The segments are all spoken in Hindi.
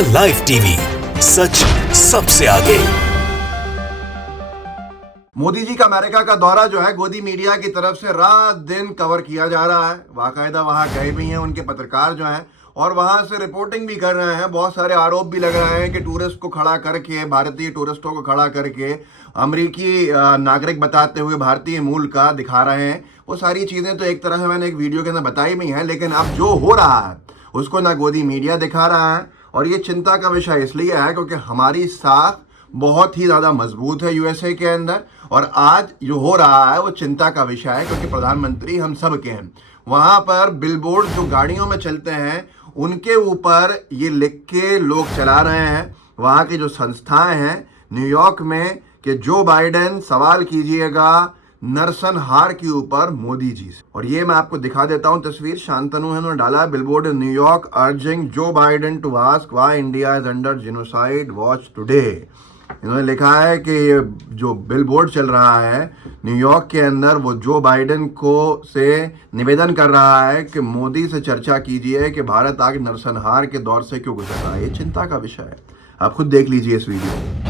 इंडिया लाइव टीवी, सच सबसे आगे। मोदी जी का अमेरिका का दौरा जो है गोदी मीडिया की तरफ से रात दिन कवर किया जा रहा है। बाकायदा वहां गए भी हैं उनके पत्रकार जो हैं और वहां से रिपोर्टिंग भी कर रहे हैं। बहुत सारे आरोप भी लग रहे हैं कि टूरिस्ट को खड़ा करके, भारतीय टूरिस्टों को खड़ा करके अमेरिकी नागरिक बताते हुए भारतीय मूल का दिखा रहे हैं। वो सारी चीजें तो एक तरह से मैंने एक वीडियो के अंदर बताई भी हैं, लेकिन अब जो हो रहा है उसको ना गोदी मीडिया दिखा रहा है। और ये चिंता का विषय इसलिए है क्योंकि हमारी साख बहुत ही ज़्यादा मजबूत है यूएसए के अंदर, और आज जो हो रहा है वो चिंता का विषय है क्योंकि प्रधानमंत्री हम सब के हैं। वहाँ पर बिलबोर्ड जो गाड़ियों में चलते हैं उनके ऊपर ये लिख के लोग चला रहे हैं, वहाँ की जो संस्थाएं हैं न्यूयॉर्क में, कि जो बाइडेन सवाल कीजिएगा नरसंहार के ऊपर मोदी जी से। और ये मैं आपको दिखा देता हूं तस्वीर, शांतनु है, उन्होंने डाला है billboard in New York urging Joe Biden to ask why India is under genocide watch today. इन्होंने लिखा है कि ये जो बिलबोर्ड चल रहा है न्यूयॉर्क के अंदर वो जो बाइडेन को से निवेदन कर रहा है कि मोदी से चर्चा कीजिए कि भारत आगे नरसंहार के दौर से क्यों गुजर रहा है। ये चिंता का विषय है, आप खुद देख लीजिए इस वीडियो।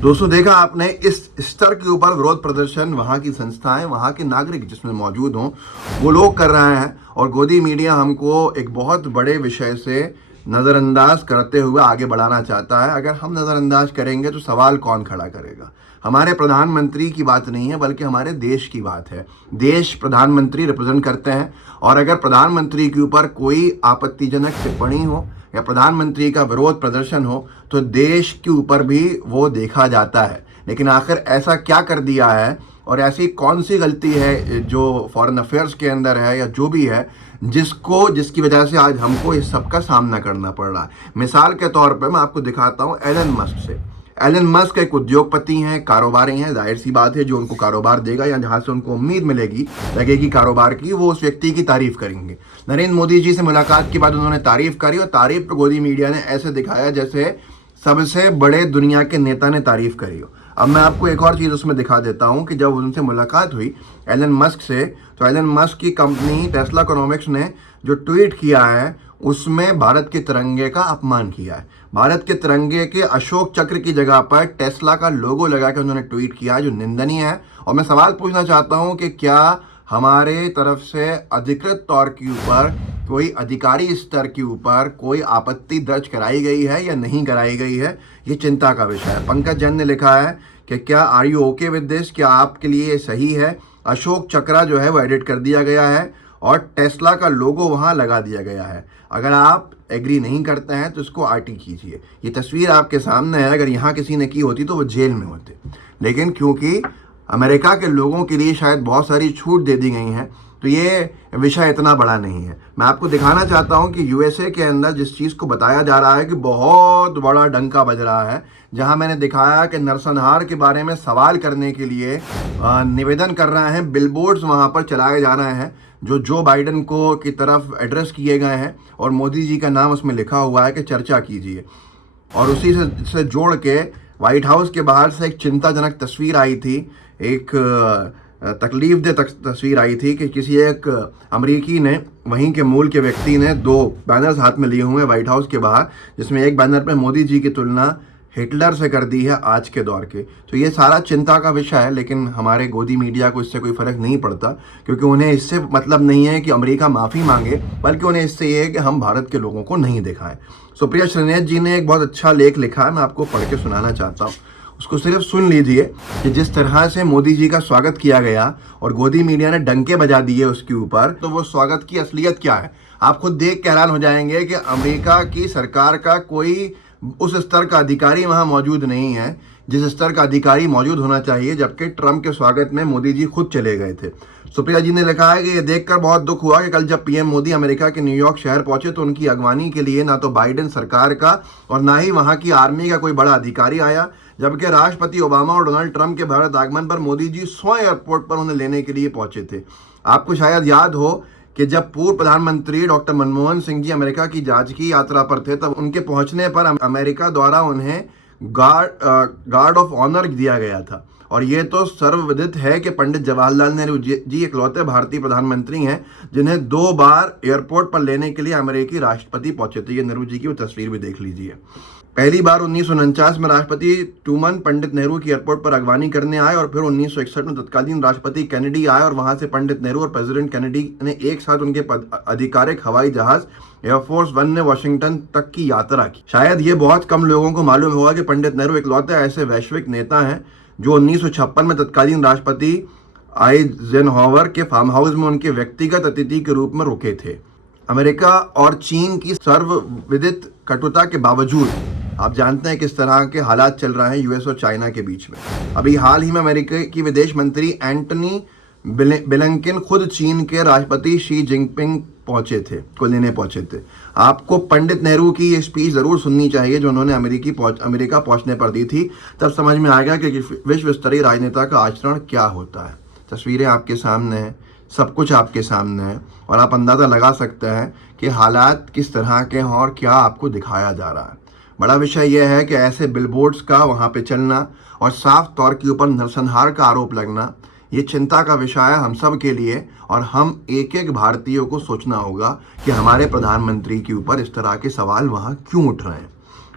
दोस्तों देखा आपने इस स्तर के ऊपर विरोध प्रदर्शन वहाँ की संस्थाएं, वहाँ के नागरिक जिसमें मौजूद हों वो लोग कर रहे हैं, और गोदी मीडिया हमको एक बहुत बड़े विषय से नज़रअंदाज करते हुए आगे बढ़ाना चाहता है। अगर हम नज़रअंदाज करेंगे तो सवाल कौन खड़ा करेगा? हमारे प्रधानमंत्री की बात नहीं है बल्कि हमारे देश की बात है। देश प्रधानमंत्री रिप्रेजेंट करते हैं, और अगर प्रधानमंत्री के ऊपर कोई आपत्तिजनक टिप्पणी हो या प्रधानमंत्री का विरोध प्रदर्शन हो तो देश के ऊपर भी वो देखा जाता है। लेकिन आखिर ऐसा क्या कर दिया है और ऐसी कौन सी गलती है जो फॉरेन अफेयर्स के अंदर है या जो भी है जिसकी वजह से आज हमको इस सब का सामना करना पड़ रहा है। मिसाल के तौर पे मैं आपको दिखाता हूँ एलन मस्क से। एलन मस्क एक उद्योगपति हैं, कारोबारी हैं, जाहिर सी बात है जो उनको कारोबार देगा या जहां से उनको उम्मीद लगेगी कारोबार की, वो उस व्यक्ति की तारीफ करेंगे। नरेंद्र मोदी जी से मुलाकात के बाद उन्होंने तारीफ करी, और तारीफ को गोदी मीडिया ने ऐसे दिखाया जैसे सबसे बड़े दुनिया के नेता ने तारीफ करी हो। अब मैं आपको एक और चीज़ उसमें दिखा देता हूँ कि जब उनसे मुलाकात हुई एलन मस्क से, तो एलन मस्क की कंपनी टेस्ला इकोनॉमिक्स ने जो ट्वीट किया है उसमें भारत के तिरंगे का अपमान किया है। भारत के तिरंगे के अशोक चक्र की जगह पर टेस्ला का लोगो लगा के उन्होंने ट्वीट किया जो निंदनीय है। और मैं सवाल पूछना चाहता हूं कि क्या हमारे तरफ से अधिकृत तौर के ऊपर कोई अधिकारी स्तर के ऊपर कोई आपत्ति दर्ज कराई गई है या नहीं कराई गई है? ये चिंता का विषय है। पंकज जैन ने लिखा है कि क्या are you okay with this, क्या आपके लिए ये सही है? अशोक चक्रा जो है वो एडिट कर दिया गया है और टेस्ला का लोगो वहां लगा दिया गया है। अगर आप एग्री नहीं करते हैं तो इसको आरटी कीजिए। ये तस्वीर आपके सामने है, अगर यहाँ किसी ने की होती तो वो जेल में होते, लेकिन क्योंकि अमेरिका के लोगों के लिए शायद बहुत सारी छूट दे दी गई हैं तो ये विषय इतना बड़ा नहीं है। मैं आपको दिखाना चाहता हूं कि यूएसए के अंदर जिस चीज़ को बताया जा रहा है कि बहुत बड़ा डंका बज रहा है, जहां मैंने दिखाया कि नरसंहार के बारे में सवाल करने के लिए निवेदन कर रहे हैं, बिलबोर्ड्स वहां पर चलाए जा रहे हैं जो बाइडेन को की तरफ एड्रेस किए गए हैं, और मोदी जी का नाम उसमें लिखा हुआ है कि चर्चा कीजिए। और उसी से जोड़ के व्हाइट हाउस के बाहर से एक चिंताजनक तस्वीर आई थी, एक तकलीफ दे तस्वीर आई थी कि किसी एक अमरीकी ने, वहीं के मूल के व्यक्ति ने, दो बैनर्स हाथ में लिए हुए हैं व्हाइट हाउस के बाहर, जिसमें एक बैनर पे मोदी जी की तुलना हिटलर से कर दी है आज के दौर के। तो ये सारा चिंता का विषय है, लेकिन हमारे गोदी मीडिया को इससे कोई फर्क नहीं पड़ता क्योंकि उन्हें इससे मतलब नहीं है कि अमेरिका माफ़ी मांगे, बल्कि उन्हें इससे ये है कि हम भारत के लोगों को नहीं दिखाएं। सुप्रिया श्रीनेश जी ने एक बहुत अच्छा लेख लिखा है, मैं आपको पढ़ के सुनाना चाहता हूँ, उसको सिर्फ सुन लीजिए कि जिस तरह से मोदी जी का स्वागत किया गया और गोदी मीडिया ने डंके बजा दिए उसके ऊपर, तो वो स्वागत की असलियत क्या है आप खुद देख के हैरान हो जाएंगे कि अमेरिका की सरकार का कोई उस स्तर का अधिकारी वहां मौजूद नहीं है जिस स्तर का अधिकारी मौजूद होना चाहिए, जबकि ट्रंप के स्वागत में मोदी जी खुद चले गए थे। सुप्रिया जी ने लिखा है कि ये देखकर बहुत दुख हुआ कि कल जब पीएम मोदी अमेरिका के न्यूयॉर्क शहर पहुंचे तो उनकी अगवानी के लिए ना तो बाइडेन सरकार का और ना ही वहां की आर्मी का कोई बड़ा अधिकारी आया, जबकि राष्ट्रपति ओबामा और डोनाल्ड ट्रंप के भारत आगमन पर मोदी जी स्वयं एयरपोर्ट पर उन्हें लेने के लिए पहुंचे थे। आपको शायद याद हो कि जब पूर्व प्रधानमंत्री डॉक्टर मनमोहन सिंह जी अमेरिका की जांच की यात्रा पर थे, तब उनके पहुंचने पर अमेरिका द्वारा उन्हें गार्ड ऑफ ऑनर दिया गया था। और ये तो सर्वविदित है कि पंडित जवाहरलाल नेहरू जी इकलौते भारतीय प्रधानमंत्री हैं जिन्हें 2 बार एयरपोर्ट पर लेने के लिए अमेरिकी राष्ट्रपति पहुंचे थे। ये नेहरू जी की वो तस्वीर भी देख लीजिए। पहली बार 1949 में राष्ट्रपति ट्रूमन पंडित नेहरू की एयरपोर्ट पर अगवानी करने आए और फिर 1961 में तत्कालीन राष्ट्रपति कैनेडी आए और वहां से पंडित नेहरू और प्रेसिडेंट कैनेडी ने एक साथ उनके आधिकारिक हवाई जहाज एयरफोर्स 1 ने वाशिंगटन तक की यात्रा की। शायद ये बहुत कम लोगों को मालूम होगा कि पंडित नेहरू इकलौते ऐसे वैश्विक नेता हैं जो 1956 में तत्कालीन राष्ट्रपति आइजनहोवर के फार्म हाउस में उनके व्यक्तिगत अतिथि के रूप में रुके थे। अमेरिका और चीन की सर्वविदित कटुता के बावजूद आप जानते हैं किस तरह के हालात चल रहे हैं यूएस और चाइना के बीच में। अभी हाल ही में अमेरिका की विदेश मंत्री एंटनी ब्लिंकन खुद चीन के राष्ट्रपति शी जिनपिंग लेने पहुंचे थे। आपको पंडित नेहरू की ये स्पीच जरूर सुननी चाहिए जो उन्होंने अमेरिका पहुंचने पर दी थी। तब समझ में आएगा कि विश्व स्तरीय राजनेता का आचरण क्या होता है। तस्वीरें आपके सामने हैं, सब कुछ आपके सामने है और आप अंदाजा लगा सकते हैं कि हालात किस तरह के हैं और क्या आपको दिखाया जा रहा है। बड़ा विषय यह है कि ऐसे बिलबोर्ड्स का वहाँ पे चलना और साफ तौर के ऊपर नरसंहार का आरोप लगना, ये चिंता का विषय है हम सब के लिए और हम एक एक भारतीयों को सोचना होगा कि हमारे प्रधानमंत्री के ऊपर इस तरह के सवाल वहाँ क्यों उठ रहे हैं।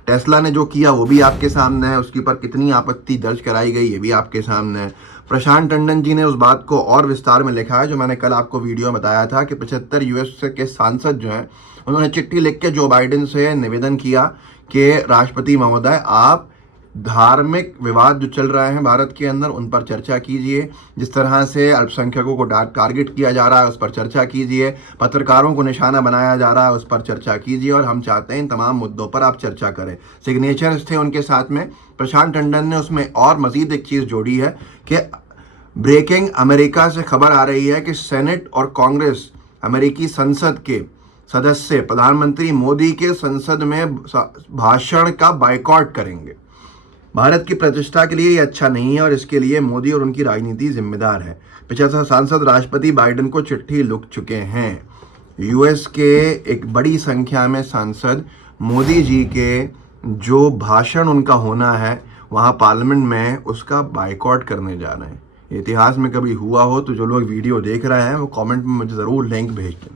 टेस्ला ने जो किया वो भी आपके सामने है, उसके ऊपर कितनी आपत्ति दर्ज कराई गई ये भी आपके सामने है। प्रशांत टंडन जी ने उस बात को और विस्तार में लिखा है जो मैंने कल आपको वीडियो में बताया था कि 75 यूएस के सांसद जो हैं उन्होंने चिट्ठी लिख के जो बाइडेन से निवेदन किया कि राष्ट्रपति महोदय आप धार्मिक विवाद जो चल रहे हैं भारत के अंदर उन पर चर्चा कीजिए, जिस तरह से अल्पसंख्यकों को टारगेट किया जा रहा है उस पर चर्चा कीजिए, पत्रकारों को निशाना बनाया जा रहा है उस पर चर्चा कीजिए और हम चाहते हैं इन तमाम मुद्दों पर आप चर्चा करें। सिग्नेचर्स थे उनके साथ में। प्रशांत टंडन ने उसमें और मजीद एक चीज़ जोड़ी है कि ब्रेकिंग अमेरिका से खबर आ रही है कि सेनेट और कांग्रेस अमेरिकी संसद के सदस्य प्रधानमंत्री मोदी के संसद में भाषण का बायकॉट करेंगे। भारत की प्रतिष्ठा के लिए ये अच्छा नहीं है और इसके लिए मोदी और उनकी राजनीति जिम्मेदार है। 75 सांसद राष्ट्रपति बाइडेन को चिट्ठी लिख चुके हैं। यूएस के एक बड़ी संख्या में सांसद मोदी जी के जो भाषण उनका होना है वहाँ पार्लियामेंट में उसका बायकॉट करने जा रहे हैं। इतिहास में कभी हुआ हो तो जो लोग वीडियो देख रहे हैं वो कमेंट में मुझे ज़रूर लिंक भेज दें।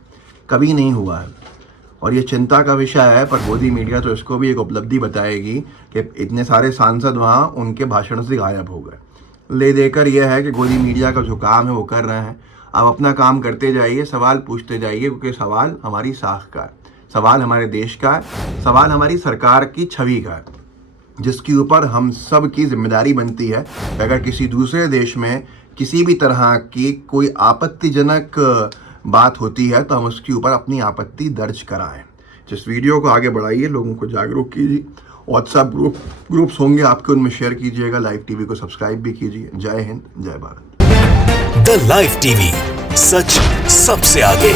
कभी नहीं हुआ है और ये चिंता का विषय है, पर गोदी मीडिया तो इसको भी एक उपलब्धि बताएगी कि इतने सारे सांसद वहाँ उनके भाषण से गायब हो गए। ले देकर यह है कि गोदी मीडिया का जो काम है वो कर रहे हैं। आप अपना काम करते जाइए, सवाल पूछते जाइए, क्योंकि सवाल हमारी साख का है, सवाल हमारे देश का है, सवाल हमारी सरकार की छवि का है, जिसके ऊपर हम सब की जिम्मेदारी बनती है। अगर किसी दूसरे देश में किसी भी तरह की कोई आपत्तिजनक बात होती है तो हम उसके ऊपर अपनी आपत्ति दर्ज कराएं। जिस वीडियो को आगे बढ़ाइए, लोगों को जागरूक कीजिए। व्हाट्सएप ग्रुप्स होंगे आपके, उनमें शेयर कीजिएगा। लाइव टीवी को सब्सक्राइब भी कीजिए। जय हिंद, जय भारत। द लाइव टीवी, सच सबसे आगे।